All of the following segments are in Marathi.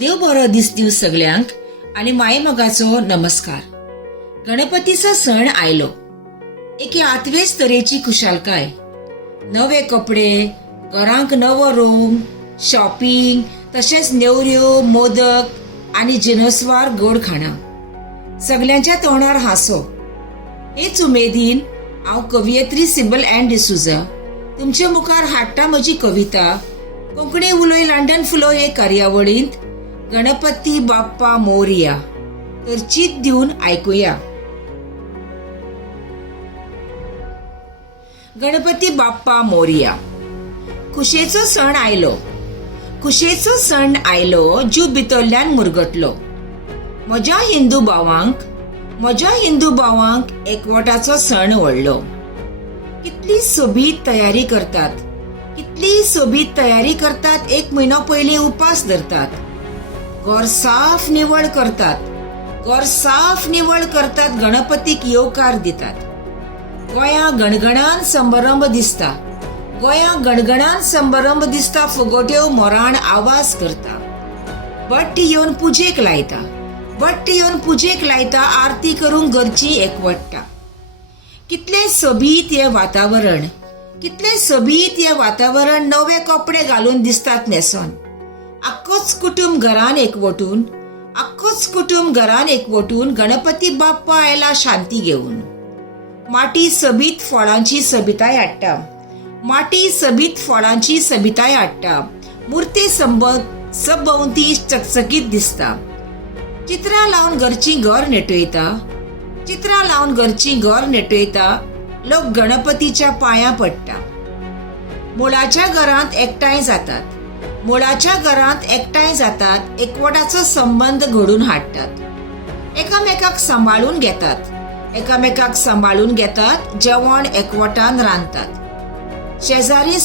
देव बरो दीस दिव सगळ्यांक आणि माये मोगाचो नमस्कार. गणपतीचो सण आयलो. एके आतवेच तरेची खुशालकाय. नवे कपडे, घरांक नवो रूम, शॉपिंग, तशेंच नेवऱ्यो, मोदक आणि जिनसवार गोड खाणां. सगळ्यांच्या तोंडार हांसो. हेच उमेदीन हांव कवयित्री सिबल एन डिसूजा तुमचे मुखार हाडटा म्हजी कविता कोंकणी उलोय लंडन फुलो हे कार्यावळींत गणपती बाप्पा मोरया. तर चित दिवन ऐकूया. गणपती बाप्पा मोरया. खुशेचो सण आयलो. खुशेचो सण आयलो जीव भितरल्यान मुरगटलो. म्हज्या हिंदू भावांक एकवटाचो सण व्हडलो. कितली सोबीत तयारी करतात. एक म्हयनो पयलीं उपास धरतात. घर साफ निवळ करतात. गणपतीक येवकार दितात. गोंया गणगणान संभरंभ दिसता. फुगोट्यो मोराण आवाज करता. भट्ट येवन पुजेक लायता. आरती करूंक घरची एकवटता. कितले सोबीत हे वातावरण. नवे कपडे घालून दिसतात न्हेसोन. आख्खोच कुटुंब घरान एकवटून गणपती बाप्पा आयला शांती घेऊन. माटी सबीत फळांची सबिताय हाडटा. मुर्ती सभोवती चकचकीत दिसता. चित्रां लावन घरची घर नेटयता. लोक गणपतीच्या पांयां पडटा. मुळाच्या घरांत जातात. एकवटाचो संबंध घडून हाडटात. एकामेकाक सांबाळून घेतात. जेवण एकवटान रांदतात. शेजारी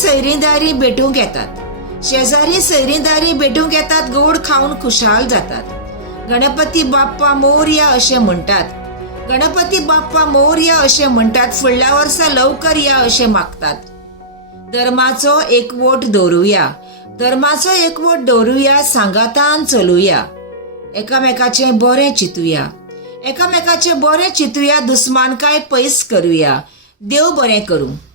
सैरीदारी भेटूंक येतात. गोड खाऊन खुशाल जातात. गणपती बाप्पा मोरया अशें म्हणटात. फुडल्या वर्सा लवकर या अशें मागतात. धर्माचो एकवट दवरुया. सांगातान चलुया. एकामेकाचें बरें चितुया. दुस्मानकाय पयस करुया. देव बरें करूं.